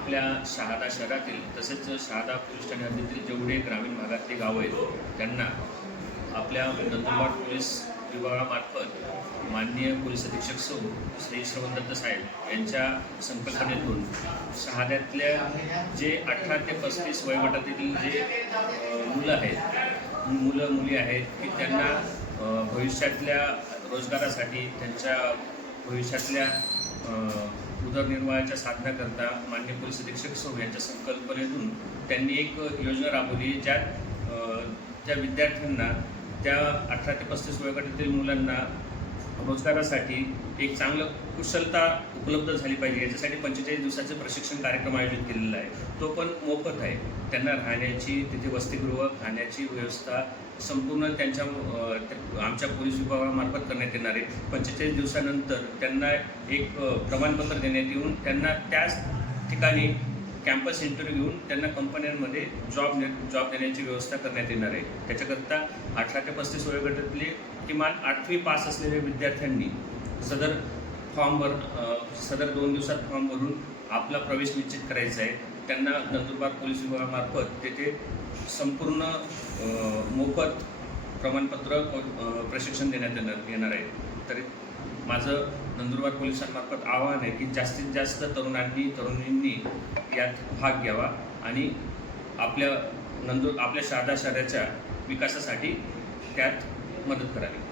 आपल्या शहादा शहरातील तसेच शहादा पोलीस ठाणे हद्दीतील जेवढे ग्रामीण भागातले गावं आहेत त्यांना आपल्या नंदुरबार पोलीस विभागामार्फत माननीय पोलीस अधीक्षक सौ श्री श्रवणदत्त साहेब यांच्या संकल्पनेतून शहाद्यातल्या जे अठरा ते पस्तीस वयोगटातील जे मुलं आहेत मुलं मुली आहेत की त्यांना भविष्यातल्या रोजगारासाठी त्यांच्या भविष्यातल्या उदरनिर्वाहाच्या साधनाकरता मान्य पोलीस अधीक्षक सौ यांच्या संकल्पनेतून त्यांनी एक योजना राबवली ज्यात अ, त्या विद्यार्थ्यांना त्या अठरा ते पस्तीस वयोगटातील मुलांना रोजगारासाठी एक चांगलं कुशलता उपलब्ध झाली पाहिजे. याच्यासाठी पंचेचाळीस दिवसाचे प्रशिक्षण कार्यक्रम आयोजित केलेला आहे. तो पण मोफत आहे. त्यांना राहण्याची तिथे वसतिगृह खाण्याची व्यवस्था संपूर्ण त्यांच्या त्या- आमच्या पोलीस विभागामार्फत करण्यात येणार आहे. पंचेचाळीस दिवसानंतर त्यांना एक प्रमाणपत्र देण्यात येऊन त्यांना त्याच ठिकाणी कॅम्पस इंटरव्ह्यू घेऊन त्यांना कंपन्यांमध्ये जॉब ने जॉब देण्याची व्यवस्था करण्यात येणार आहे. त्याच्याकरता अठरा ते पस्तीस वयोगटातले किमान आठवी पास असलेल्या विद्यार्थ्यांनी सदर फॉर्म भर सदर दोन दिवसात फॉर्म भरून आपला प्रवेश निश्चित करायचा आहे. त्यांना नंदुरबार पोलीस विभागामार्फत तेथे संपूर्ण मोफत प्रमाणपत्र प्रशिक्षण देण्यात येणार येणार आहे. तरी माझं नंदुरबार पोलिसांमार्फत आवाहन आहे की जास्तीत जास्त तरुणांनी तरुणींनी यात भाग घ्यावा आणि आपल्या नंदुर आपल्या शहादा शहराच्या विकासासाठी त्यात मदत करावी.